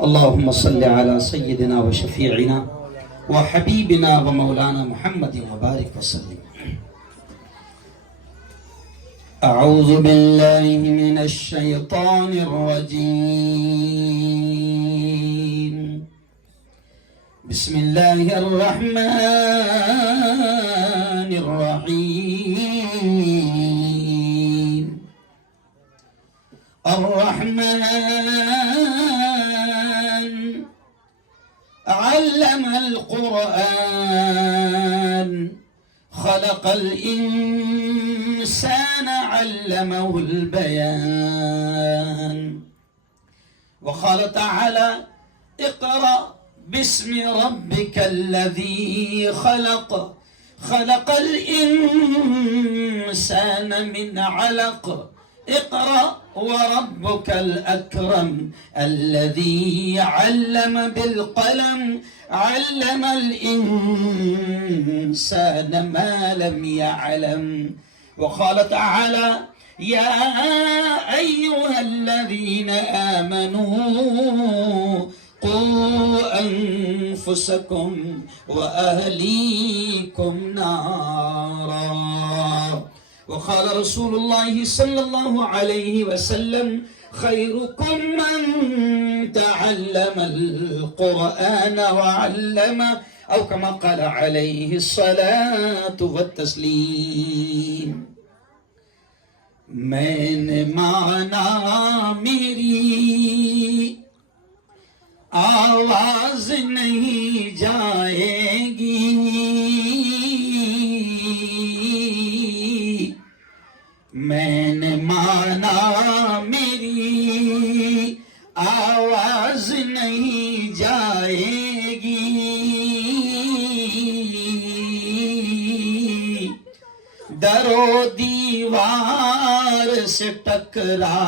اللهم صل على سيدنا وشفيعنا وحبيبنا ومولانا محمد وبارك وسلم. أعوذ بالله من الشيطان الرجيم. بسم الله الرحمن الرحيم. الرحمن علم القرآن خلق الإنسان علمه البيان. وقال تعالى اقرأ باسم ربك الذي خلق خلق الإنسان من علق اقرأ وربك الأكرم الذي علم بالقلم علم الإنسان ما لم يعلم. وقال تعالى يا أيها الذين آمنوا قوا أنفسكم وأهليكم نارا. وقال رسول الله صلى الله عليه وسلم خيركم من تعلم القرآن وعلمه أو كما قال عليه الصلاة والتسليم. میں نے مانا میری آواز نہیں جائے گی، میں نے مانا میری آواز نہیں جائے گی، در و دیوار سے ٹکرا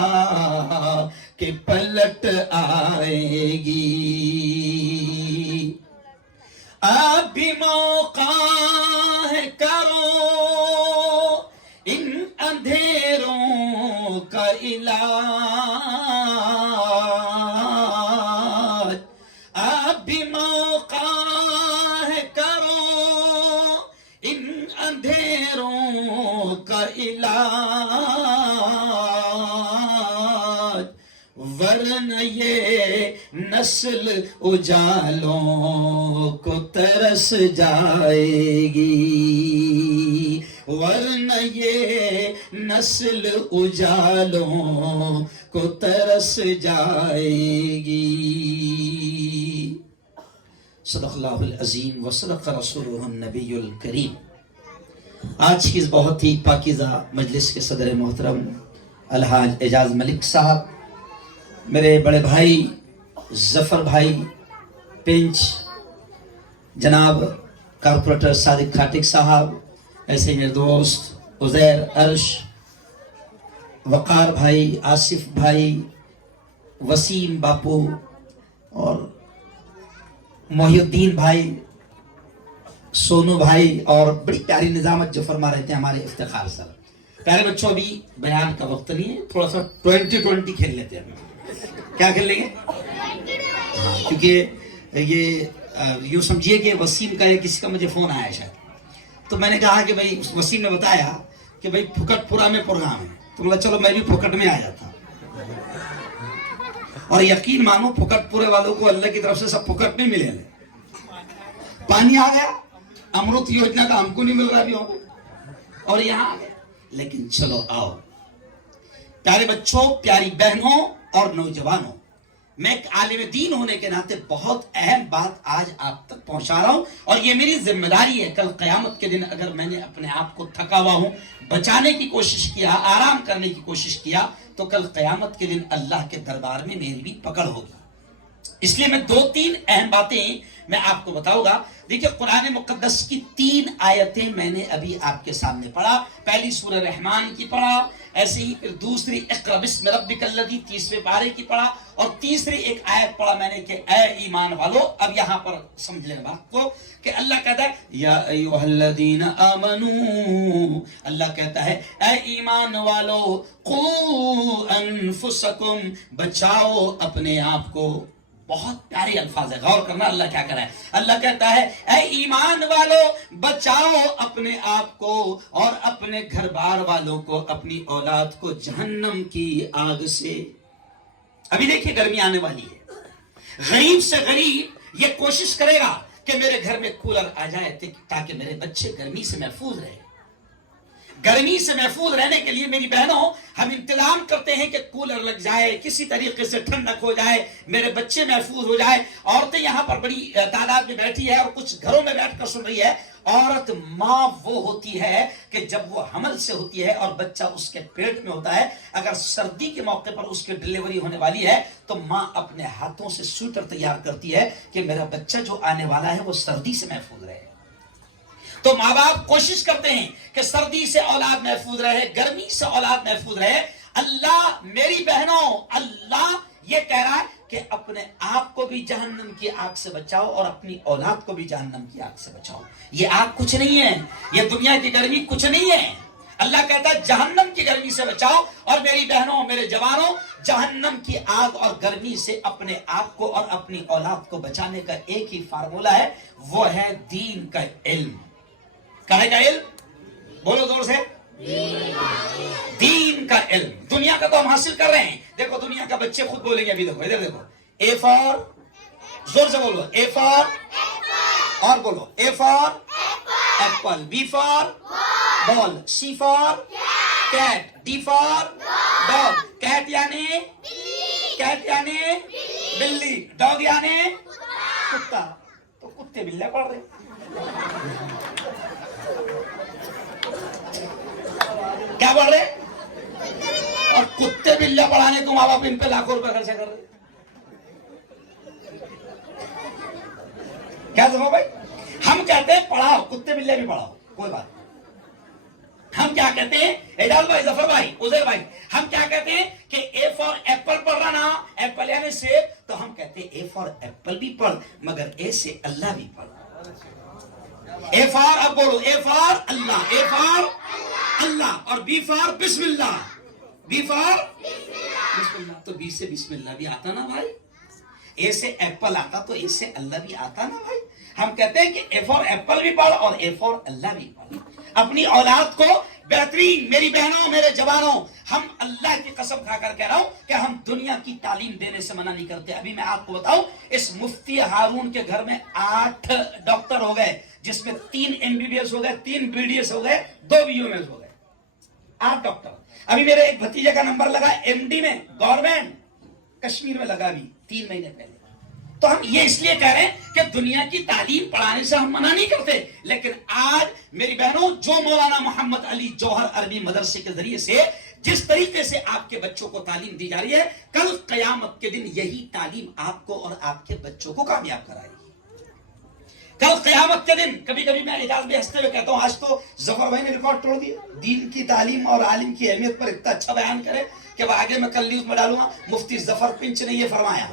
کے پلٹ آئے گی. اب بھی موقع ہے کرو ان اندھیروں کا علاج، اب بھی موقع ہے کرو ان اندھیروں کا علاج، ورنہ یہ نسل اجالوں کو ترس جائے گی، ورنہ یہ نسل اجالوں کو ترس جائے گی. صدق اللہ العظیم وصدق رسولہ النبی الکریم. آج کی اس بہت ہی پاکیزہ مجلس کے صدر محترم الحاج اعجاز ملک صاحب، میرے بڑے بھائی ظفر بھائی پنچ، جناب کارپوریٹر صادق کھاٹک صاحب، ایسے میرے دوست عزیر عرش، وقار بھائی، آصف بھائی، وسیم باپو اور محی الدین بھائی، سونو بھائی، اور بڑی پیاری نظامت جو فرما رہے تھے ہمارے افتخار سر. پیارے بچوں، ابھی بیان کا وقت نہیں ہے، تھوڑا سا 20-20 کھیل لیتے ہیں. کیا کھیل لیں گے؟ کیونکہ یہ یوں سمجھیے کہ وسیم کا یا کسی کا مجھے فون آیا شاید، تو میں نے کہا کہ بھائی وسیم نے بتایا کہ بھائی پھکٹ پورا میں پروگرام ہے، تو بولا چلو میں بھی پھکٹ میں آ جاتا. اور یقین مانو پھکٹ پورے والوں کو اللہ کی طرف سے سب پھکٹ میں ملے لے. پانی آ گیا، امرت یوجنا کا ہم کو نہیں مل رہا بھی ہوگا، اور یہاں آ گیا. لیکن چلو آؤ پیارے بچوں، پیاری بہنوں اور نوجوانوں، میں ایک عالم دین ہونے کے ناطے بہت اہم بات آج آپ تک پہنچا رہا ہوں، اور یہ میری ذمہ داری ہے. کل قیامت کے دن اگر میں نے اپنے آپ کو تھکا ہوا ہوں، بچانے کی کوشش کیا، آرام کرنے کی کوشش کیا، تو کل قیامت کے دن اللہ کے دربار میں میری بھی پکڑ ہوگی. اس لیے میں 2-3 اہم باتیں میں آپ کو بتاؤں گا. دیکھیں قرآن مقدس کی 3 آیتیں میں نے ابھی آپ کے سامنے پڑھا. پہلی سورہ رحمان کی پڑھا، ایسے ہی پھر دوسری اقرأ بسم ربک الذی 30ویں پارے کی پڑھا، اور تیسری ایک آیت پڑھا میں نے کہ اے ایمان والو. اب یہاں پر سمجھ لیں بات کو کہ اللہ کہتا ہے یا ایھا الذین آمنو، اللہ کہتا ہے اے ایمان والو، قوا انفسکم، بچاؤ اپنے آپ کو. بہت پیارے الفاظ ہے، غور کرنا اللہ کیا کر رہا ہے. اللہ کہتا ہے اے ایمان والو، بچاؤ اپنے آپ کو اور اپنے گھر بار والوں کو، اپنی اولاد کو جہنم کی آگ سے. ابھی دیکھیے گرمی آنے والی ہے، غریب سے غریب یہ کوشش کرے گا کہ میرے گھر میں کولر آ جائے تاکہ میرے بچے گرمی سے محفوظ رہے. گرمی سے محفوظ رہنے کے لیے میری بہنوں ہم انتظام کرتے ہیں کہ کولر لگ جائے، کسی طریقے سے ٹھنڈک ہو جائے، میرے بچے محفوظ ہو جائے. عورتیں یہاں پر بڑی تعداد میں بیٹھی ہے اور کچھ گھروں میں بیٹھ کر سن رہی ہے. عورت ماں وہ ہوتی ہے کہ جب وہ حمل سے ہوتی ہے اور بچہ اس کے پیٹ میں ہوتا ہے، اگر سردی کے موقع پر اس کی ڈلیوری ہونے والی ہے تو ماں اپنے ہاتھوں سے سویٹر تیار کرتی ہے کہ میرا بچہ جو آنے والا ہے وہ سردی سے محفوظ رہے. تو ماں باپ کوشش کرتے ہیں کہ سردی سے اولاد محفوظ رہے، گرمی سے اولاد محفوظ رہے. اللہ میری بہنوں، اللہ یہ کہہ رہا ہے کہ اپنے آپ کو بھی جہنم کی آگ سے بچاؤ اور اپنی اولاد کو بھی جہنم کی آگ سے بچاؤ. یہ آگ کچھ نہیں ہے، یہ دنیا کی گرمی کچھ نہیں ہے. اللہ کہتا ہے جہنم کی گرمی سے بچاؤ. اور میری بہنوں، میرے جوانوں، جہنم کی آگ اور گرمی سے اپنے آپ کو اور اپنی اولاد کو بچانے کا ایک ہی فارمولا ہے، وہ ہے دین کا علم. کہے کا علم؟ بولو زور سے. دین کا علم. دنیا کا تو ہم حاصل کر رہے ہیں. دیکھو دنیا کا بچے خود بولیں گے. ابھی دیکھو ادھر دیکھو. اے فار، زور سے بولو. اے فار، اور بولو. A for apple, B for ball, C for cat, D for dog. Cat یعنی بلی، ڈاگ یعنی کتا. تو کتے بلے پڑھ رہے. کیا بول رہے؟ اور کتے بلے پڑھانے کو ماں باپ ان پہ لاکھوں روپے خرچہ کر رہے. کیا سمجھو بھائی؟ ہم کہتے ہیں پڑھاؤ، کتے بلے بھی پڑھاؤ، کوئی بات. ہم کیا کہتے ہیں اعجاز بھائی، ظفر بھائی، عزیر بھائی، ہم کیا کہتے ہیں کہ اے فار ایپل پڑھ رہا نا، ایپل یعنی سیب، تو ہم کہتے ہیں اے فار ایپل بھی پڑھ مگر اے سے اللہ بھی پڑھ. اے فار، اب بولو A for Allah, a for اللہ، اور بی فار بسم اللہ. بی فار بسم اللہ. تو بی سے بسم اللہ بھی آتا نا بھائی. اے سے ایپل آتا تو اے سے اللہ بھی آتا نا بھائی. ہم کہتے ہیں کہ اے فار ایپل بھی پڑھ اور اے فار اللہ بھی پڑھ. اپنی اولاد کو بہترین، میری بہنوں، میرے جوانوں، ہم اللہ کی قسم کھا کر کہہ رہا ہوں کہ ہم دنیا کی تعلیم دینے سے منع نہیں کرتے. ابھی میں آپ کو بتاؤں، اس مفتی ہارون کے گھر میں 8 ڈاکٹر ہو گئے، جس میں 3 MBBS ہو گئے، 3 BDS ہو گئے، 2 BUMS ہو گئے. 8 ڈاکٹر. ابھی میرے ایک بھتیجے کا نمبر لگا MD میں، گورنمنٹ کشمیر میں لگا ابھی 3 مہینے پہلے. تو ہم یہ اس لیے کہہ رہے ہیں کہ دنیا کی تعلیم پڑھانے سے ہم منع نہیں کرتے، لیکن آج میری بہنوں جو مولانا محمد علی جوہر عربی مدرسے کے ذریعے سے جس طریقے سے آپ کے بچوں کو تعلیم دی جا رہی ہے، کل قیامت کے دن یہی تعلیم آپ کو اور آپ کے بچوں کو کامیاب کرائے گی. کل قیامت کے دن کبھی کبھی میں اعجاز بھی ہنستے ہوئے کہتا ہوں، آج تو ظفر بھائی نے ریکارڈ توڑ دیا. دین کی تعلیم اور عالم کی اہمیت پر اتنا اچھا بیان کرے کہ وہ آگے میں کل نیوز میں ڈالوں گا مفتی ظفر پنچ نے یہ فرمایا.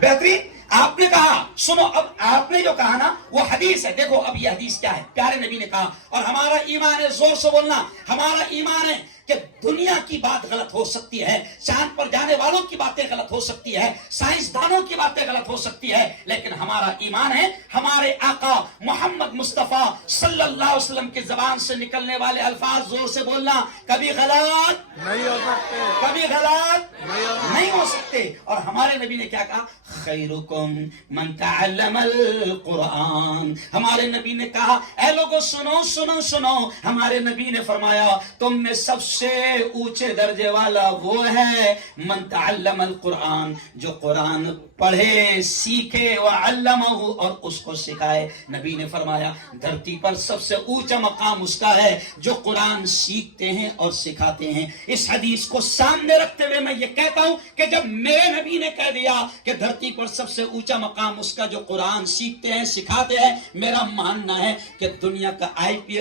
بہترین. آپ نے کہا، سنو اب آپ نے جو کہا نا وہ حدیث ہے. دیکھو اب یہ حدیث کیا ہے. پیارے نبی نے کہا، اور ہمارا ایمان ہے، زور سے بولنا، ہمارا ایمان ہے کہ دنیا کی بات غلط ہو سکتی ہے، چاند پر جانے والوں کی باتیں غلط ہو سکتی ہے، سائنسدانوں کی باتیں غلط ہو سکتی ہے، لیکن ہمارا ایمان ہے ہمارے آقا محمد مصطفیٰ صلی اللہ علیہ وسلم کی زبان سے نکلنے والے الفاظ، زور سے بولنا، کبھی غلط نہیں ہو سکتے، کبھی غلط نہیں ہو سکتے. اور ہمارے نبی نے کیا کہا؟ خیرکم من تعلم القرآن. ہمارے نبی نے کہا اے لوگوں سنو سنو سنو، ہمارے نبی نے فرمایا تم میں سب سے اونچے درجے والا وہ ہے من تعلم القرآن، جو قرآن پڑھے، سیکھے، وعلمہ، اور اس کو سکھائے. نبی نے فرمایا دھرتی پر سب سے اونچا مقام اس کا ہے جو قرآن سیکھتے ہیں اور سکھاتے ہیں. اس حدیث کو سامنے رکھتے ہوئے میں یہ کہتا ہوں کہ جب میرے نبی نے کہہ دیا کہ دھرتی پر سب سے اونچا مقام اس کا جو قرآن سیکھتے ہیں سکھاتے ہیں، میرا ماننا ہے کہ دنیا کا آئی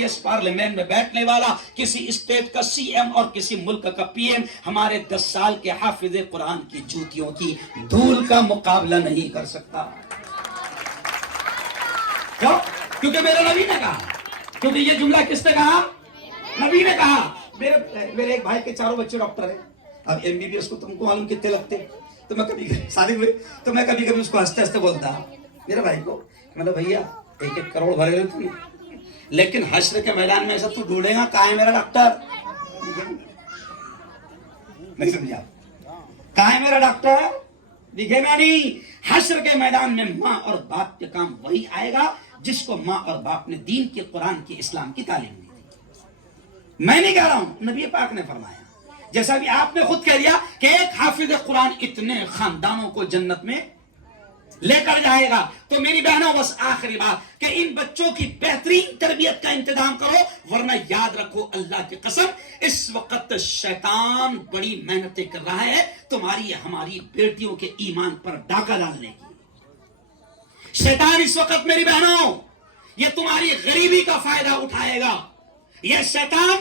ایس پارلیمنٹ میں بیٹھنے والا، کسی اسٹیٹ کا سی ایم اور کسی ملک کا پی ایم ہمارے 10 سال کے حافظ قرآن کی جوتیوں کی دھول کا مقابلہ نہیں کر سکتا۔ کیوں؟ کیونکہ میرے نبی نے کہا، کیونکہ یہ جملہ کس نے کہا؟ نبی نے کہا۔ میرے ایک بھائی کے 4 بچے ڈاکٹر ہیں، اب ایم بی بی ایس کو تم کو معلوم کتنے لگتے، تو میں کبھی شادی ہوئی تو میں کبھی اس کو ہنستے ہنستے بولتا میرے بھائی کو، مطلب بھیا 1-1 کروڑ بھرے گئے تم، لیکن حشر کے میدان میں ایسا تو ڈھونڈے گا کہاں ہے میرا ڈاکٹر؟ نہیں سمجھا؟ کہاں ہے میرا ڈاکٹر؟ دکھے گا نہیں۔ حشر کے میدان میں ماں اور باپ کے کام وہی آئے گا جس کو ماں اور باپ نے دین کی، قرآن کی، اسلام کی تعلیم دی تھی۔ میں نہیں کہہ رہا ہوں، نبی پاک نے فرمایا، جیسا بھی آپ نے خود کہہ دیا کہ ایک حافظ قرآن اتنے خاندانوں کو جنت میں لے کر جائے گا۔ تو میری بہنوں بس آخری بات کہ ان بچوں کی بہترین تربیت کا انتظام کرو، ورنہ یاد رکھو اللہ کی قسم اس وقت شیطان بڑی محنتیں کر رہا ہے تمہاری ہماری بیٹیوں کے ایمان پر ڈاکہ ڈالنے کی۔ شیطان اس وقت میری بہنوں یہ تمہاری غریبی کا فائدہ اٹھائے گا، یہ شیطان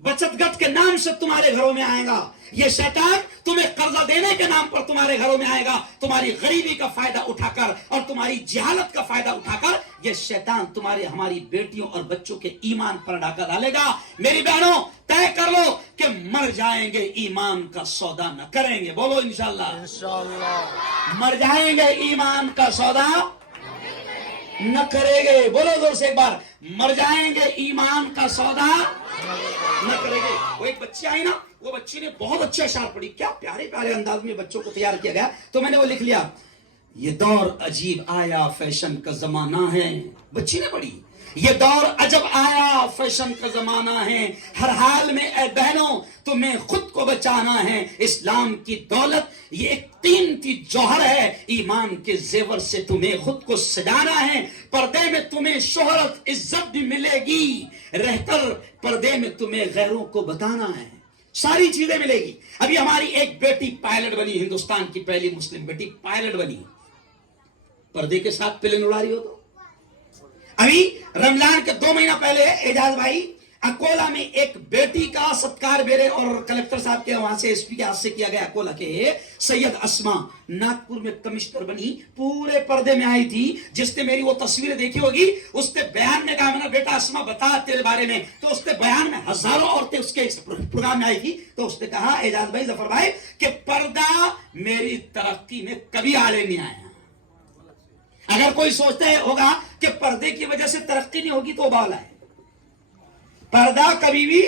بچت گٹ کے نام سے تمہارے گھروں میں آئے گا، یہ شیطان تمہیں قرضہ دینے کے نام پر تمہارے گھروں میں آئے گا، تمہاری غریبی کا فائدہ اٹھا کر اور تمہاری جہالت کا فائدہ اٹھا کر یہ شیطان تمہارے ہماری بیٹیوں اور بچوں کے ایمان پر ڈاکہ ڈالے گا۔ میری بہنوں طے کر لو کہ مر جائیں گے ایمان کا سودا نہ کریں گے، بولو انشاءاللہ۔ مر جائیں گے ایمان کا سودا نہ کرے گے، بولو زور سے ایک بار، مر جائیں گے ایمان کا سودا نہ کرے گے۔ وہ ایک بچی آئی نا، وہ بچی نے بہت اچھے اشعار پڑھی، کیا پیارے پیارے انداز میں بچوں کو تیار کیا گیا، تو میں نے وہ لکھ لیا، یہ دور عجیب آیا فیشن کا زمانہ ہے، بچی نے پڑھی، یہ دور عجب آیا فیشن کا زمانہ ہے، ہر حال میں اے بہنوں تمہیں خود کو بچانا ہے، اسلام کی دولت یہ ایک قیمتی جوہر ہے، ایمان کے زیور سے تمہیں خود کو سجانا ہے، پردے میں تمہیں شہرت عزت بھی ملے گی، رہ کر پردے میں تمہیں غیروں کو بتانا ہے، ساری چیزیں ملے گی۔ ابھی ہماری ایک بیٹی پائلٹ بنی، ہندوستان کی پہلی مسلم بیٹی پائلٹ بنی، پردے کے ساتھ پلین اڑا رہی ہو تو۔ ابھی رمضان کے 2 مہینہ پہلے اعجاز بھائی اکولا میں ایک بیٹی کا ستکار میرے اور کلکٹر صاحب کے وہاں سے ایس پی کے ہاتھ سے کیا گیا، اکولا کے سید اسما ناگپور میں کمشنر بنی، پورے پردے میں آئی تھی، جس نے میری وہ تصویریں دیکھی ہوگی اس نے بیان میں کہا میں نے بیٹا اسما بتا تیرے بارے میں، تو اس نے بیان میں ہزاروں عورتیں اس کے پروگرام میں آئی تھی، تو اس نے کہا اعجاز بھائی ظفر بھائی کہ پردہ میری ترقی میں کبھی آڑے نہیں آیا۔ اگر کوئی سوچتا ہے ہوگا کہ پردے کی وجہ سے ترقی نہیں ہوگی تو بالا ہے، پردہ کبھی بھی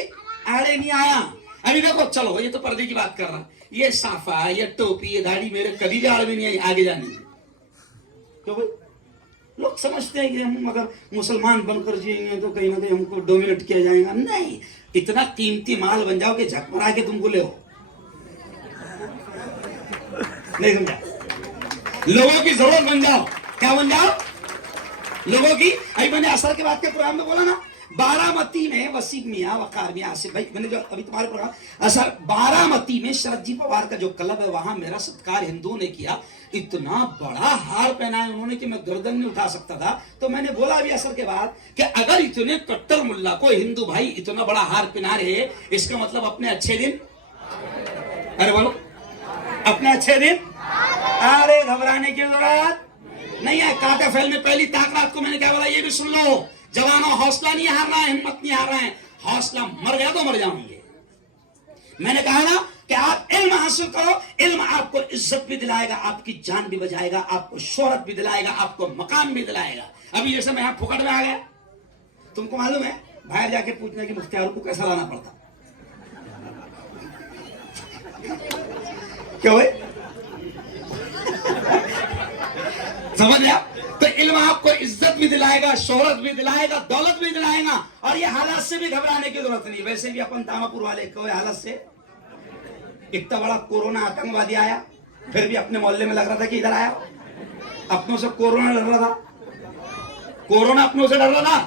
آڑے نہیں آیا۔ ابھی دیکھو چلو یہ تو پردے کی بات کر رہا، یہ صافہ، یہ ٹوپی، یہ داڑھی میرے کبھی بھی آڑے میں نہیں آئی آگے جانے میں۔ کیوں بھائی؟ لوگ سمجھتے ہیں کہ ہم اگر مسلمان بن کر جیئیں گے تو کہیں نہ کہیں ہم کو ڈومینیٹ کیا جائے گا، نہیں، اتنا قیمتی مال بن جاؤ کہ جھک مرا کے تم کو لے ہو، نہیں سمجھا؟ لوگوں کی ضرورت بن جاؤ، کیا بن جاؤ؟ لوگوں کی۔ ابھی میں نے اثر کے بعد کے پروگرام میں بولا نا، بارامتی میں وسیم میاں وقار میاں آصف بھائی، میں نے جو ابھی تمہارے پروگرام اثر بارامتی میں شرد جی پوار کا جو کلب ہے وہاں میرا ستکار ہندوؤں نے کیا، اتنا بڑا ہار پہنا ہے انہوں نے کہ میں گردن نہیں اٹھا سکتا تھا، تو میں نے بولا ابھی اثر کے بعد کہ اگر اتنے کٹر ملا کو ہندو بھائی اتنا بڑا ہار پہنا رہے، اس کا مطلب اپنے اچھے دن، ارے بولو اپنے اچھے دن، ارے گھبرانے کی ضرورت نہیں ہے۔ کاٹے فیل میں پہلی طاقت کو میں نے کیا بولا یہ بھی سن لو، جوانوں حوصلہ نہیں ہار رہا ہے، ہمت نہیں ہار رہا ہے، حوصلہ مر گیا تو مر جاؤں گے۔ میں نے کہا نا کہ آپ علم حاصل کرو، علم آپ کو عزت بھی دلائے گا، آپ کی جان بھی بچائے گا، آپ کو شہرت بھی دلائے گا، آپ کو مقام بھی دلائے گا۔ ابھی جیسے میں یہاں پھکڑ میں آ گیا، تم کو معلوم ہے باہر جا کے پوچھنا کہ مختار کو کیسا لانا پڑتا، کیا ہوئے سمجھ گیا؟ تو علم آپ کو عزت بھی دلائے گا، شہرت بھی دلائے گا، دولت بھی دلائے گا، اور یہ حالات سے بھی گھبرانے کی ضرورت نہیں۔ ویسے بھی اپن تاماپور والے کوئی حالت سے اتنا بڑا کورونا آتنکوادی آیا، پھر بھی اپنے محلے میں لگ رہا تھا کہ ادھر آیا، اپنوں سے کورونا ڈر رہا تھا، کورونا اپنوں سے ڈر رہا تھا،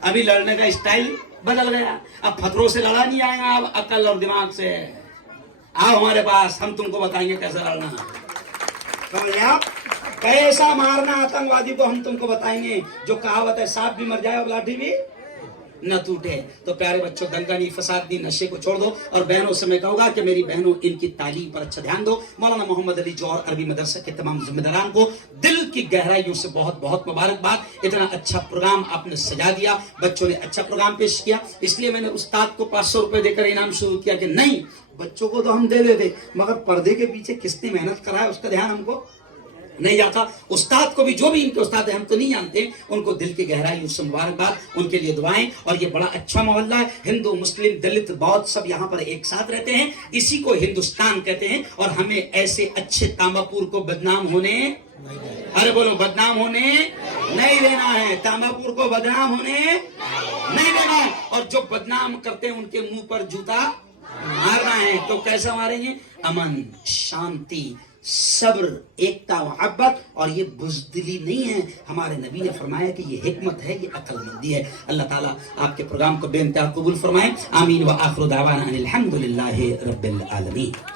ابھی لڑنے کا اسٹائل بدل گیا. اب پتھروں سے لڑا نہیں آئے گا, اب عقل اور دماغ سے. آؤ ہمارے پاس, ہم تم کو بتائیں گے کیسے لڑنا. کیسا مارنا آتنکوادی کو ہم تم کو بتائیں گے. جو کہاوت ہے سانپ بھی مر جائے اور لاٹھی بھی نہ ٹوٹے. تو پیارے بچوں, دنگا نہیں, فساد نہیں, نشے کو چھوڑ دو. اور بہنوں سے میں کہوں گا کہ میری بہنوں ان کی تعلیم پر اچھا دھیان دو. مولانا محمد علی جوہر عربی مدرسہ کے تمام ذمہ داران کو دل کی گہرائیوں سے بہت بہت مبارکباد. اتنا اچھا پروگرام آپ نے سجا دیا, بچوں نے اچھا پروگرام پیش کیا. اس لیے میں نے استاد کو 500 روپے دے کر انعام شروع کیا کہ نہیں, بچوں کو تو ہم دے دیتے, مگر پردے کے پیچھے کس نے محنت کرا ہے اس کا دھیان ہم کو نہیں جاتا. استاد کو بھی, جو بھی ان کے استاد ہیں ہم تو نہیں جانتے, ان کو دل کی گہرائی سے مبارکباد, ان کے لیے دعائیں. اور یہ بڑا اچھا محلہ ہے, ہندو مسلم دلت بودھ سب یہاں پر ایک ساتھ رہتے ہیں. اسی کو ہندوستان کہتے ہیں. اور ہمیں ایسے اچھے تاماپور کو بدنام ہونے, ارے بولو, بدنام ہونے نہیں دینا ہے. تاماپور کو بدنام ہونے نہیں دینا ہے. اور جو بدنام کرتے ہیں ان کے منہ پر جوتا مارنا ہے. تو کیسا ماریں گے؟ امن, شانتی, صبر, ایکتا, محبت. اور یہ بزدلی نہیں ہے. ہمارے نبی نے فرمایا کہ یہ حکمت ہے, یہ عقل مندی ہے. اللہ تعالیٰ آپ کے پروگرام کو بے انتہا قبول فرمائے. آمین. وآخر دعوانا ان الحمد للہ رب العالمین.